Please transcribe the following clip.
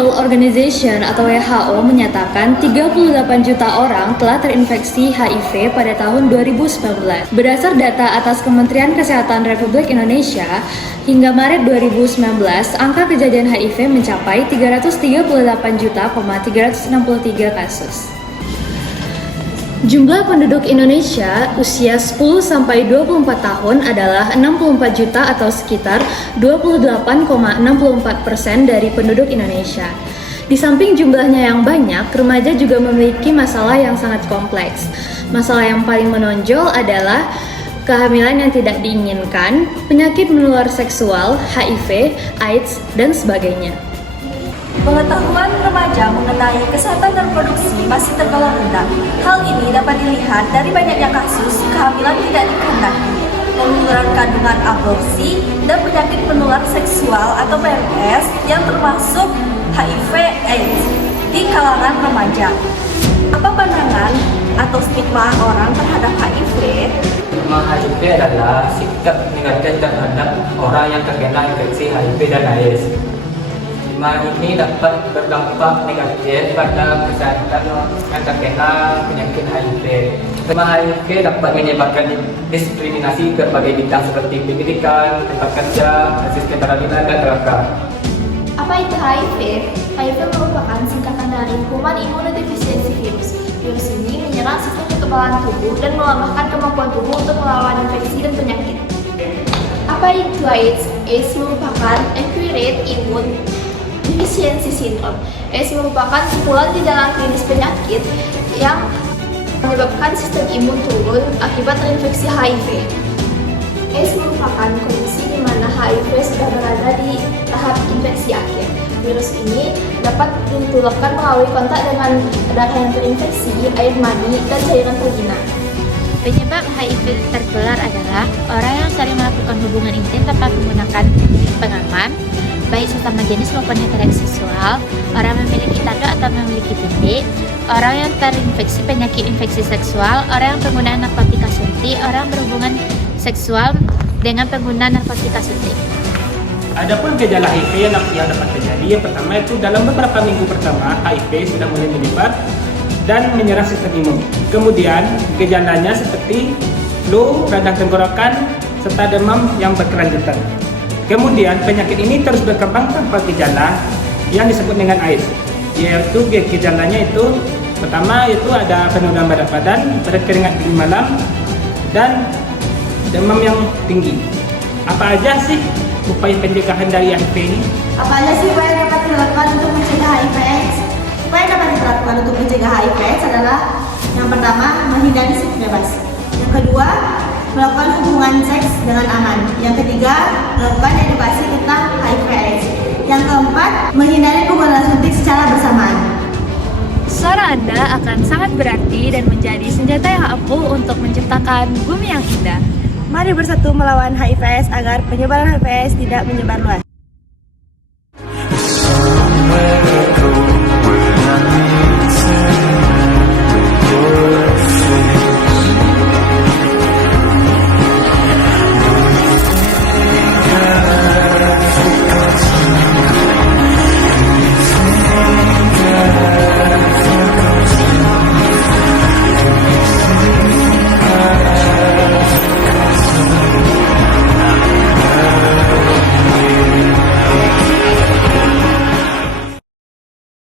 Health Organization atau WHO menyatakan 38 juta orang telah terinfeksi HIV pada tahun 2019. Berdasar data atas Kementerian Kesehatan Republik Indonesia, hingga Maret 2019, angka kejadian HIV mencapai 338.363 kasus. Jumlah penduduk Indonesia usia 10-24 tahun adalah 64 juta atau sekitar 28,64% dari penduduk Indonesia. Di samping jumlahnya yang banyak, remaja juga memiliki masalah yang sangat kompleks. Masalah yang paling menonjol adalah kehamilan yang tidak diinginkan, penyakit menular seksual, HIV, AIDS, dan sebagainya. Pengetahuan remaja mengenai kesehatan reproduksi masih tergolong rendah. Hal ini dapat dilihat dari banyaknya kasus kehamilan tidak dikehendaki, pengurangan kandungan aborsi, dan penyakit menular seksual atau PMS yang termasuk HIV/AIDS di kalangan remaja. Apa pandangan atau stigma orang terhadap HIV? Stigma HIV adalah sikap negatif terhadap orang yang terkena infeksi HIV dan AIDS. Stigma ini dapat berdampak negatif pada kesehatan yang terkena penyakit HIV. Stigma HIV dapat menyebabkan diskriminasi berbagai bidang seperti pendidikan, tempat kerja, sistem peradilan, dan neraka. Apa itu HIV? HIV merupakan singkatan dari Human Immunodeficiency Virus. Virus ini menyerang sistem kekebalan tubuh dan melemahkan kemampuan tubuh untuk melawan infeksi dan penyakit. Apa itu AIDS? AIDS merupakan Acquired Immune Deficiency Syndrome. AIDS merupakan kumpulan gejala klinis penyakit yang menyebabkan sistem imun turun akibat terinfeksi HIV. AIDS merupakan kondisi di mana HIV sudah berada di tahap infeksi akhir. Virus ini dapat ditularkan melalui kontak dengan darah yang terinfeksi, air mani, dan cairan vagina. Penyebab HIV tertular adalah orang yang sering melakukan hubungan intim tanpa menggunakan pengaman, baik sesama jenis maupun heteroseksual, orang memiliki tato atau memiliki titik, orang yang terinfeksi penyakit infeksi seksual, orang yang penggunaan narkotika suntik, orang berhubungan seksual dengan penggunaan narkotika suntik. Adapun gejala HIV yang dapat terjadi, yang pertama itu dalam beberapa minggu pertama HIV sudah mulai menyebar dan menyerang sistem imun. Kemudian gejalanya seperti flu, radang tenggorokan, serta demam yang berkelanjutan. Kemudian penyakit ini terus berkembang tanpa gejala yang disebut dengan AIDS, yaitu gejalanya itu pertama itu ada penurunan berat badan, berkeringat dingin malam, dan demam yang tinggi. Apa aja sih upaya pencegahan dari HIV ini? Apa aja sih upaya yang dapat dilakukan untuk mencegah HIV/AIDS? Upaya yang dapat dilakukan untuk mencegah HIV/AIDS adalah yang pertama, menghindari seks bebas. Yang kedua, melakukan hubungan seks dengan aman. Yang ketiga, melakukan edukasi tentang HIV/AIDS. Yang keempat, menghindari penggunaan suntik secara bersamaan. Suara Anda akan sangat berarti dan menjadi senjata yang ampuh untuk menciptakan bumi yang indah. Mari bersatu melawan HIV/AIDS agar penyebaran HIV/AIDS tidak menyebar luas.